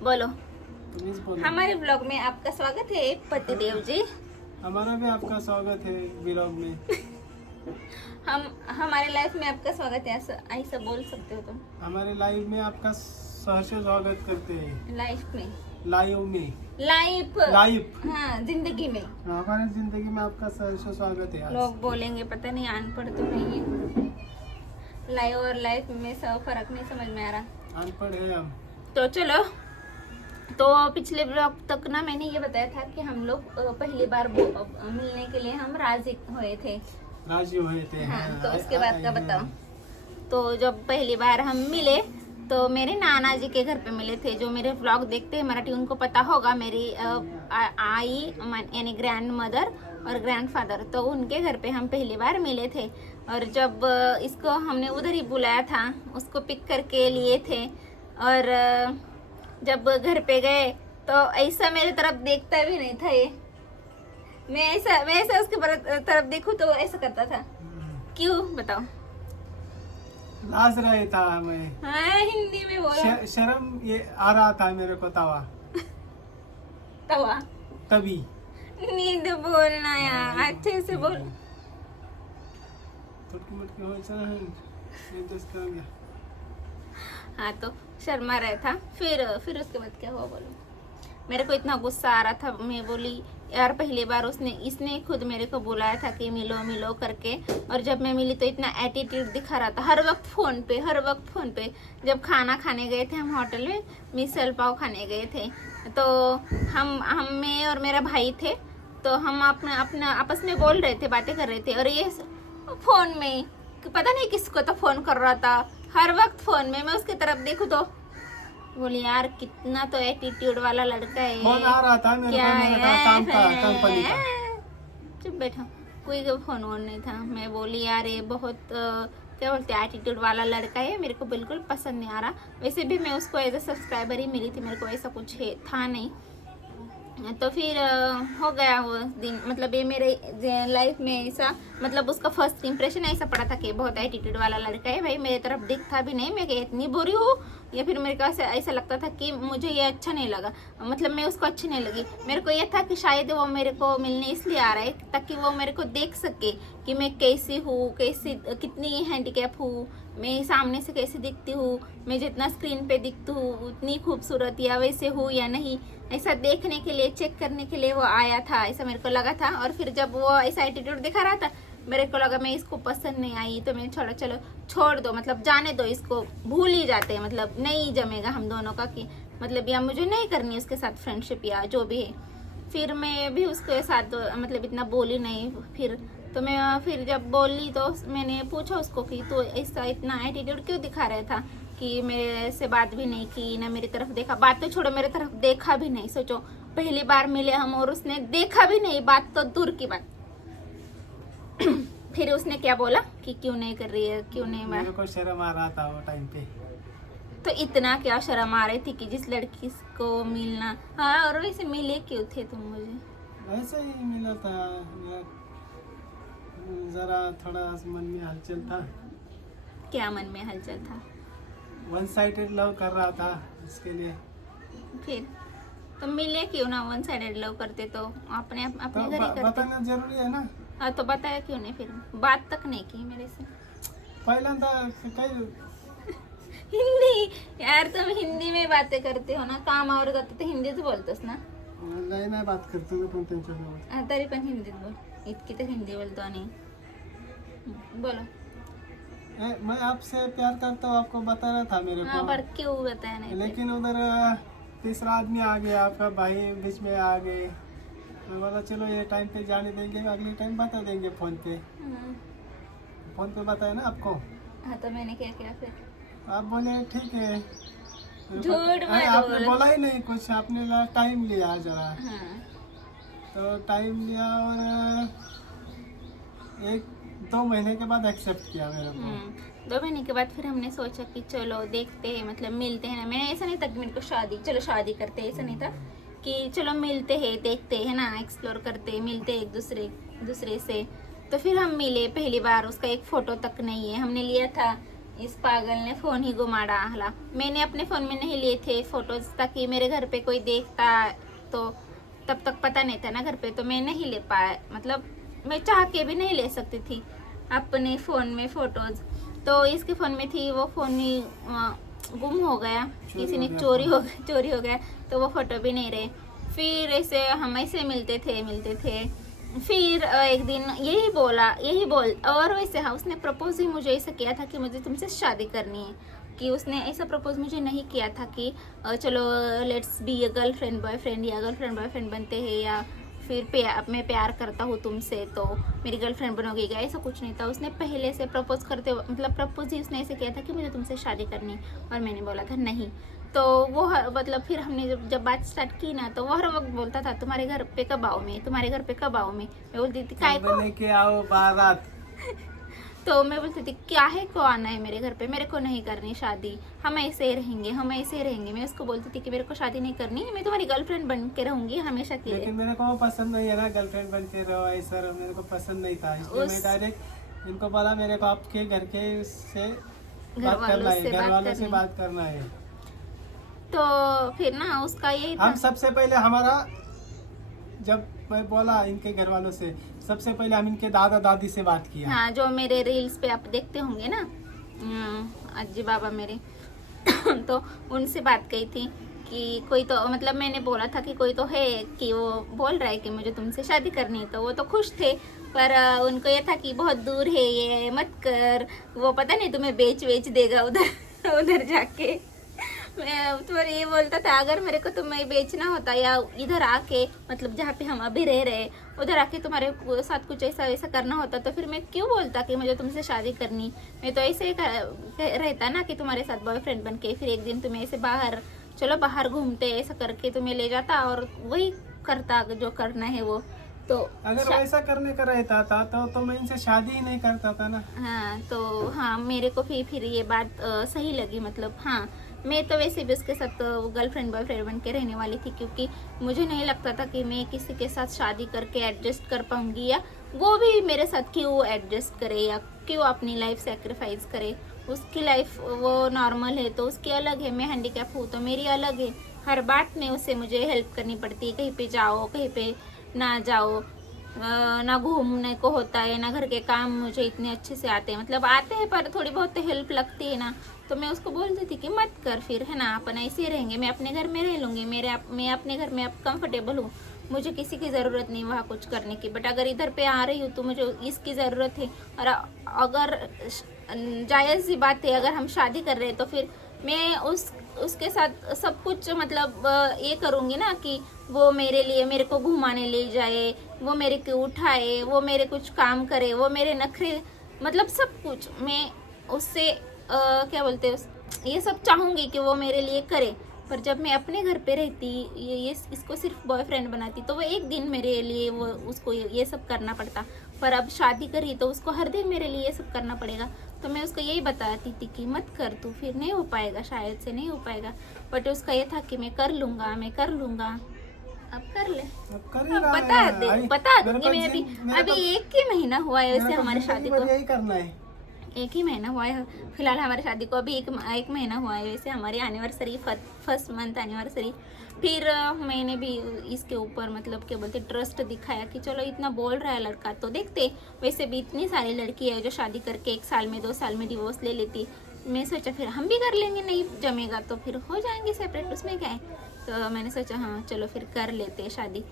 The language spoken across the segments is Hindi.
बोलो। बोलो। हमारे ब्लॉग में आपका स्वागत है पतिदेव जी। हमारा भी आपका स्वागत है ब्लॉग में। हम हमारे लाइफ में आपका स्वागत है, ऐसा ऐसा बोल सकते हो तुम। हमारे लाइव में आपका सहर्ष स्वागत करते हैं। लाइफ में, लाइव में, लाइफ लाइव हाँ, जिंदगी में। हमारे जिंदगी में आपका सहर्ष स्वागत है। आज लोग बोलेंगे पता नहीं अनपढ़ तो नहीं है, लाइव और लाइफ में सब फर्क नहीं समझ में आ रहा। अनपढ़ है हम। तो चलो, तो पिछले ब्लॉग तक ना मैंने ये बताया था कि हम लोग पहली बार मिलने के लिए हम राजी हुए थे। राजी हुए थे। हाँ, तो उसके बाद का बताओ। तो जब पहली बार हम मिले तो मेरे नाना जी के घर पे मिले थे। जो मेरे व्लॉग देखते हैं मराठी उनको पता होगा, मेरी आई यानी ग्रैंड मदर और ग्रैंडफादर, तो उनके घर पे हम पहली बार मिले थे। और जब इसको हमने उधर ही बुलाया था, उसको पिक करके लिए थे। और जब घर पे गए तो ऐसा मेरी तरफ देखता भी नहीं था ये। मैं ऐसा उसके तरफ देखूं तो ऐसा करता था। क्यों बताओ? लाज रहे था हमें। हाँ, हिंदी में बोलो। शर्म ये आ रहा था मेरे को तवा तवा तभी। नींद बोलना यार, अच्छे से बोल। थोड़ी मोटी हो जाए। हाँ, तो शर्मा रहा था। फिर उसके बाद क्या हुआ बोलो? मेरे को इतना गुस्सा आ रहा था, मैं बोली यार पहली बार इसने खुद मेरे को बुलाया था कि मिलो मिलो करके। और जब मैं मिली तो इतना एटीट्यूड दिखा रहा था, हर वक्त फोन पे। जब खाना खाने गए थे हम होटल में, मिसल पाव खाने गए थे, तो हम मैं और मेरा भाई थे, तो हम अपना आपस में बोल रहे थे, बातें कर रहे थे। और ये फोन में पता नहीं किसको तो फोन कर रहा था, हर वक्त फोन में। मैं उसकी तरफ देखूं तो बोली यार कितना तो एटीट्यूड वाला लड़का है। फोन आ रहा था मेरे क्या को, मैंने कहा काम का कंपनी का। चुप बैठा, कोई का फोन वोन नहीं था। मैं बोली यार ये बहुत क्या बोलते हैं, एटीट्यूड वाला लड़का है, मेरे को बिल्कुल पसंद नहीं आ रहा। वैसे भी मैं उसको एज ए सब्सक्राइबर ही मिली थी, मेरे को ऐसा कुछ था नहीं। तो फिर हो गया वो दिन। मतलब ये मेरे लाइफ में ऐसा, मतलब उसका फर्स्ट इंप्रेशन ऐसा पड़ा था कि बहुत एटीट्यूड वाला लड़का है। भाई मेरी तरफ दिखता भी नहीं, मैं इतनी बुरी हूँ, या फिर मेरे को ऐसा लगता था कि मुझे ये अच्छा नहीं लगा, मतलब मैं उसको अच्छी नहीं लगी। मेरे को ये था कि शायद वो मेरे को मिलने इसलिए आ रहा है ताकि वो मेरे को देख सके कि मैं कैसी हूँ, कितनी हैंडीकैप हूँ, मैं सामने से कैसे दिखती हूँ, मैं जितना स्क्रीन पे दिखती हूँ उतनी खूबसूरत या वैसे हूँ या नहीं, ऐसा देखने के लिए, चेक करने के लिए वो आया था, ऐसा मेरे को लगा था। और फिर जब वो ऐसा एटीट्यूड दिखा रहा था, मेरे को लगा मैं इसको पसंद नहीं आई, तो मैं चलो छोड़ दो, मतलब जाने दो इसको, भूल ही जाते हैं, मतलब नहीं जमेगा हम दोनों का, कि मतलब या मुझे नहीं करनी उसके साथ फ्रेंडशिप या जो भी है। फिर मैं भी उसके साथ मतलब इतना बोली नहीं। फिर जब बोली तो मैंने पूछा उसको कि तो ऐसा इतना एटीट्यूड क्यों दिखा रहा था, कि मेरे से बात भी नहीं की ना मेरी तरफ देखा। बात तो छोड़ो, मेरी तरफ देखा भी नहीं। सोचो पहली बार मिले हम और उसने देखा भी नहीं, बात तो दूर की बात। फिर उसने क्या बोला कि क्यों नहीं कर रही है, क्यों नहीं। मेरे को शर्म आ रहा था वो टाइम पे। तो इतना क्या शर्म आ रही थी कि जिस लड़की को मिलना। हाँ, और वैसे मिले क्यों थे तुम मुझे? वैसे ही मिला था, जरा थोड़ा मन में हलचल था। क्या मन में हलचल था? वन साइडेड लव कर रहा था, इसके लिए। फिर तो मिले क्यों ना? वन साइडेड लव करते तो अपने तो घर ही करते। बताना जरूरी है ना। हाँ, तो बताया क्यों नहीं? फिर बात तक नहीं की मेरे से। पहिल्यांदा काही हिंदी यार, तुम हिंदी में बातें करते हो ना, कामावर जाते तर हिंदीच बोलतोस ना? नाही बात करतो मी पण त्यांच्यासोबत। तरी पण हिंदीत बोल, इतकी तर हिंदी बोलतो। आणि बोलो। मैं आपसे प्यार करता हूँ, आपको बता रहा था मेरे हाँ, को। पर क्यों बताया नहीं? लेकिन उधर तीसरा आदमी आ गया, आपका भाई बीच में आ गए। मैं बोला चलो ये टाइम पे जाने देंगे, अगले टाइम बता देंगे फोन पे। हाँ, फोन पे बताया ना आपको। हाँ, तो मैंने क्या किया फिर? आप बोले ठीक है। झूठ मत आपने बोलो। बोला ही नहीं कुछ, आपने टाइम लिया जरा। हाँ, तो टाइम लिया और 1-2 महीने के बाद एक्सेप्ट किया मेरे को। 2 महीने के बाद फिर हमने सोचा कि चलो देखते हैं, मतलब मिलते हैं ना। मैंने ऐसा नहीं था कि मेरे को चलो शादी करते हैं, ऐसा नहीं था कि चलो मिलते हैं, देखते हैं ना, एक्सप्लोर करते हैं, मिलते हैं एक दूसरे से। तो फिर हम मिले पहली बार। उसका एक फ़ोटो तक नहीं है, हमने लिया था इस पागल ने फ़ोन ही घुमा डाला। मैंने अपने फ़ोन में नहीं लिए थे फ़ोटोज़, ताकि मेरे घर पे कोई देखता तो तब तक पता नहीं था ना घर पे, तो मैं नहीं ले पाया, मतलब मैं चाह के भी नहीं ले सकती थी अपने फ़ोन में फ़ोटोज़। तो इसके फ़ोन में थी, वो फ़ोन ही गुम हो गया, किसी ने चोरी हो गया, तो वो फ़ोटो भी नहीं रहे। फिर ऐसे हम ऐसे मिलते थे। फिर एक दिन यही बोल और वैसे हाँ, उसने प्रपोज ही मुझे ऐसा किया था कि मुझे तुमसे शादी करनी है। कि उसने ऐसा प्रपोज मुझे नहीं किया था कि चलो let's be a girlfriend boyfriend, या गर्लफ्रेंड बॉयफ्रेंड बनते हैं, या फिर मैं प्यार करता हूँ तुमसे तो मेरी गर्लफ्रेंड बनोगी क्या, ऐसा कुछ नहीं था। उसने पहले से प्रपोज करते, मतलब प्रपोज ही उसने ऐसे किया था कि मुझे तुमसे शादी करनी है, और मैंने बोला था नहीं। तो वो मतलब फिर हमने जब बात स्टार्ट की ना, तो वो हर वक्त बोलता था तुम्हारे घर पे कब आऊँ मैं, तुम्हारे घर पे कब आऊँ मैं बोलती थी काय को लेके आओ बारात। तो मैं बोलती थी क्या है को आना है मेरे घर पे, मेरे को नहीं करनी शादी, हम ऐसे ही रहेंगे। मैं उसको बोलती थी कि मेरे को शादी नहीं करनी, मैं तुम्हारी गर्लफ्रेंड बन के रहूंगी हमेशा के लिए। लेकिन मेरे को वो पसंद नहीं है ना, गर्लफ्रेंड बन के रहो ऐसा, मेरे को पसंद नहीं था, इसलिए मैं डायरेक्ट इनको बोला मेरे को आपके घर के से बात करना है, घर वालों से बात करना है। तो फिर ना उसका यही था, हम सबसे पहले हमारा, जब मैं बोला इनके घर वालों से, सबसे पहले हम इनके दादा दादी से बात किया। हाँ, जो मेरे रील्स पे आप देखते होंगे ना, अज्जी बाबा मेरे तो उनसे बात कही थी कि कोई तो, मतलब मैंने बोला था कि कोई तो है कि वो बोल रहा है कि मुझे तुमसे शादी करनी है, तो वो तो खुश थे। पर उनको ये था कि बहुत दूर है, ये मत कर, वो पता नहीं तुम्हें बेच देगा उधर उधर जाके। मैं तो ये बोलता था अगर मेरे को तुम्हें बेचना होता, या इधर आके मतलब जहाँ पे हम अभी रह रहे उधर आके तुम्हारे साथ कुछ ऐसा वैसा करना होता, तो फिर मैं क्यों बोलता कि मुझे तुमसे शादी करनी। मैं तो ऐसे रहता ना कि तुम्हारे साथ बॉयफ्रेंड बन के, फिर एक दिन तुम्हें ऐसे बाहर घूमते ऐसा करके तुम्हें ले जाता और वही करता जो करना है वो। तो अगर वैसा करने का रहता था तो मैं इनसे शादी ही नहीं करता था ना। हाँ, तो हाँ मेरे को फिर ये बात सही लगी, मतलब हाँ मैं तो वैसे भी उसके साथ गर्लफ्रेंड बॉयफ्रेंड बन के रहने वाली थी, क्योंकि मुझे नहीं लगता था कि मैं किसी के साथ शादी करके एडजस्ट कर पाऊंगी, या वो भी मेरे साथ क्यों एडजस्ट करे, या क्यों अपनी लाइफ सेक्रीफाइस करे। उसकी लाइफ वो नॉर्मल है तो उसकी अलग है, मैं हैंडीकैप हूँ तो मेरी अलग है। हर बात में उससे मुझे हेल्प करनी पड़ती है, कहीं पे जाओ कहीं पे ना जाओ, ना घूमने को होता है, ना घर के काम मुझे इतने अच्छे से आते हैं, मतलब आते हैं पर थोड़ी बहुत हेल्प लगती है ना। तो मैं उसको बोलती थी कि मत कर फिर, है ना, अपन ऐसे ही रहेंगे, मैं अपने घर में रह लूँगी, मैं अपने घर में अब कंफर्टेबल हूँ, मुझे किसी की ज़रूरत नहीं वहाँ कुछ करने की। बट अगर इधर पे आ रही हूँ तो मुझे इसकी ज़रूरत है, और अगर जायज़ सी बात है, अगर हम शादी कर रहे हैं तो फिर मैं उसके साथ सब कुछ मतलब ये करूँगी ना कि वो मेरे लिए मेरे को घुमाने ले जाए, वो मेरे को उठाए, वो मेरे कुछ काम करे, वो मेरे नखरे, मतलब सब कुछ मैं उससे क्या बोलते हैं, ये सब चाहूँगी कि वो मेरे लिए करे। पर जब मैं अपने घर पे रहती, ये इसको सिर्फ बॉयफ्रेंड बनाती, तो वो एक दिन मेरे लिए वो उसको ये सब करना पड़ता। पर अब शादी करी तो उसको हर दिन मेरे लिए ये सब करना पड़ेगा। तो मैं उसको यही बताती थी कि मत कर तू, फिर नहीं हो पाएगा, शायद से नहीं हो पाएगा। बट उसका ये था कि मैं कर लूँगा। अब कर ले, अब बता दूंगी मैं। अभी एक ही महीना हुआ है वैसे हमारी शादी को, यही करना है। एक ही महीना हुआ है फिलहाल हमारी शादी को, अभी एक महीना हुआ है वैसे हमारी एनिवर्सरी, फर्स्ट मंथ एनिवर्सरी। फिर मैंने भी इसके ऊपर मतलब क्या बोलते ट्रस्ट दिखाया कि चलो इतना बोल रहा है लड़का तो देखते। वैसे भी इतनी सारी लड़की है जो शादी करके 1 साल में 2 साल में डिवोर्स ले लेती। मैं सोचा फिर हम भी कर लेंगे, नहीं जमेगा तो फिर हो जाएंगे सेपरेट, उसमें क्या है। तो मैंने सोचा हाँ चलो फिर कर लेते शादी।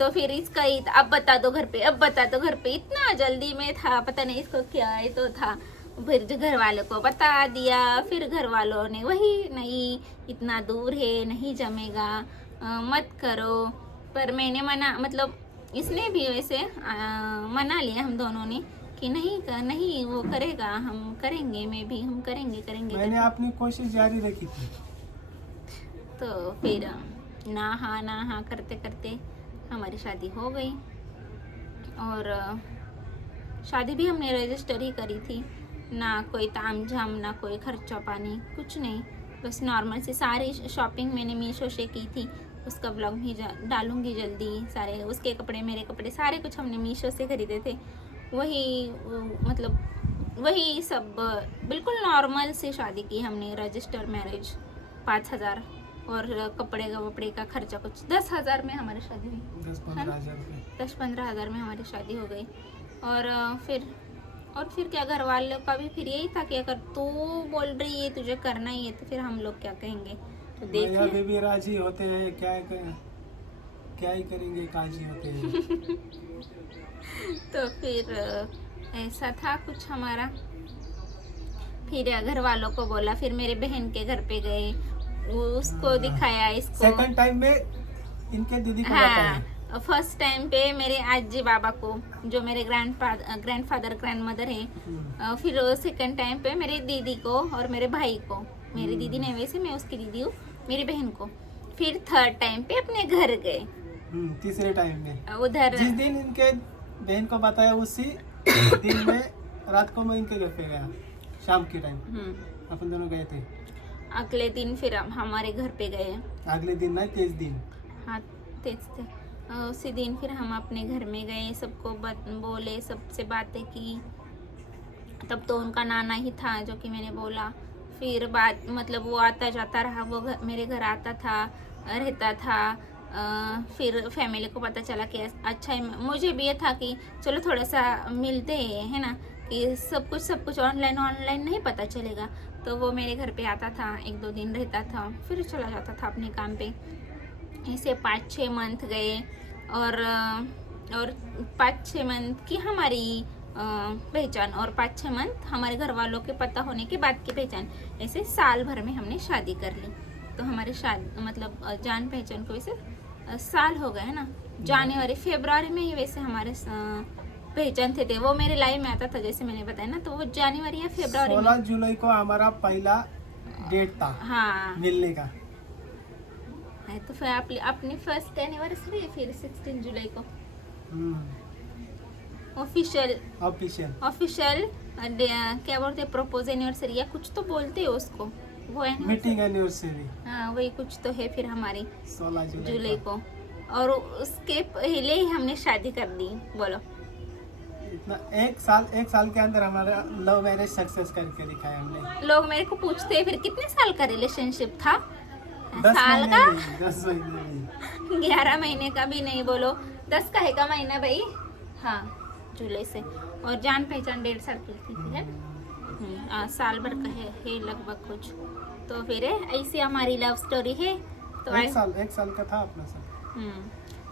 तो फिर इसका ही अब बता दो घर पे, इतना जल्दी में था, पता नहीं इसको क्या है तो था। फिर जो घर वालों को बता दिया, फिर घर वालों ने वही नहीं इतना दूर है नहीं जमेगा, मत करो। पर मैंने मना, मतलब इसने भी वैसे मना लिया हम दोनों ने कि नहीं वो करेगा, हम करेंगे, हम करेंगे। मैंने अपनी कोशिश जारी रखी थी। तो फिर ना हाँ करते करते हमारी शादी हो गई, और शादी भी हमने रजिस्टर ही करी थी, ना कोई ताम झाम, ना कोई खर्चा पानी, कुछ नहीं, बस नॉर्मल से। सारी शॉपिंग मैंने मीशो से की थी, उसका ब्लॉग भी डालूंगी जल्दी। सारे उसके कपड़े मेरे कपड़े सारे कुछ हमने मीशो से खरीदे थे, वही मतलब वही सब बिल्कुल नॉर्मल से शादी की हमने, रजिस्टर मैरिज। 5,000 और कपड़े का वपड़े का खर्चा कुछ 10,000 में हमारी शादी हुई। 10-15 हज़ार रुपये। 10-15 हज़ार में हमारी शादी हो गई। और फिर क्या, घर वालों का भी फिर यही था कि अगर तू बोल रही है तुझे करना ही है तो फिर हम लोग क्या कहेंगे। तो देख अभी भी राजी होते हैं, क्या ही करेंगे, काजी होते हैं। तो फिर ऐसा था कुछ हमारा। फिर घर वालों को बोला, फिर मेरे बहन के घर पे गए, उसको दिखाया इसको। सेकंड टाइम में इनके दीदी को बताया। फर्स्ट टाइम पे मेरे आजी बाबा को, जो मेरे ग्रैंडफादर ग्रैंडमदर है। फिर सेकंड टाइम पे मेरे दीदी को और मेरे भाई को। मेरी दीदी नहीं, वैसे मैं उसकी दीदी हूँ, मेरी बहन को। फिर थर्ड टाइम पे अपने घर गए। तीसरे टाइम में उधर जिस दिन इनके बहन को बताया उसी दिन में रात को मैं इनके घर पे गया, शाम के टाइम अपन दोनों गए थे। अगले दिन फिर हम हमारे घर पे गए। अगले दिन ना, 23 दिन। हाँ, 23 थे। उसी दिन फिर हम अपने घर में गए, सबको बोले, सबसे बातें की। तब तो उनका नाना ही था जो कि मैंने बोला। फिर बात मतलब वो आता जाता रहा, वो मेरे घर आता था, रहता था। फिर फैमिली को पता चला कि अच्छा है। मुझे भी ये था कि चलो थोड़ा सा मिलते हैं, है ना, कि सब कुछ ऑनलाइन नहीं पता चलेगा। तो वो मेरे घर पे आता था, 1-2 दिन रहता था, फिर चला जाता था अपने काम पे। ऐसे 5-6 मंथ गए। और 5-6 मंथ की हमारी पहचान, और 5-6 मंथ हमारे घर वालों के पता होने के बाद की पहचान। ऐसे साल भर में हमने शादी कर ली। तो हमारे शादी मतलब जान पहचान को वैसे साल हो गए, है ना। जनवरी फरवरी में ही वैसे हमारे पहचान थे। वो मेरे लाइफ में आता था, जैसे मैंने बताया ना। तो वो जनवरी या फरवरी 16 जुलाई को हमारा पहला डेट था। हाँ, मिलने का। है तो फिर अपनी फर्स्ट एनिवर्सरी फिर 16 जुलाई को ऑफिशियल क्या बोलते हैं, प्रपोज एनिवर्सरी या कुछ तो बोलते हैं उसको, वो है मीटिंग एनिवर्सरी। हाँ, वही कुछ तो है फिर हमारी 16 जुलाई को। और उसके पहले ही हमने शादी कर दी। बोलो, इतना एक साल के अंदर हमारा लव मैरिज सक्सेस करके दिखाया हमने। लोग मेरे को पूछते हैं फिर कितने साल का रिलेशनशिप था। 10 साल का, 10 महीने 11 महीने का भी नहीं, बोलो 10 का है का महीना भाई। हाँ, जुलाई से। और जान पहचान 1.5 साल की थी, है साल भर का है लगभग कुछ। तो फिर ऐसी हमारी लव स्टोरी है। तो एक साल का था अपना सब।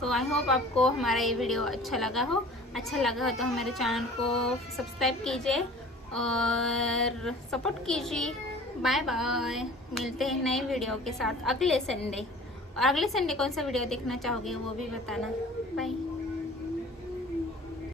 तो आई होप आपको हमारा ये वीडियो अच्छा लगा हो तो हमारे चैनल को सब्सक्राइब कीजिए और सपोर्ट कीजिए। बाय बाय, मिलते हैं नए वीडियो के साथ अगले संडे। और अगले संडे कौन सा वीडियो देखना चाहोगे वो भी बताना। बाय।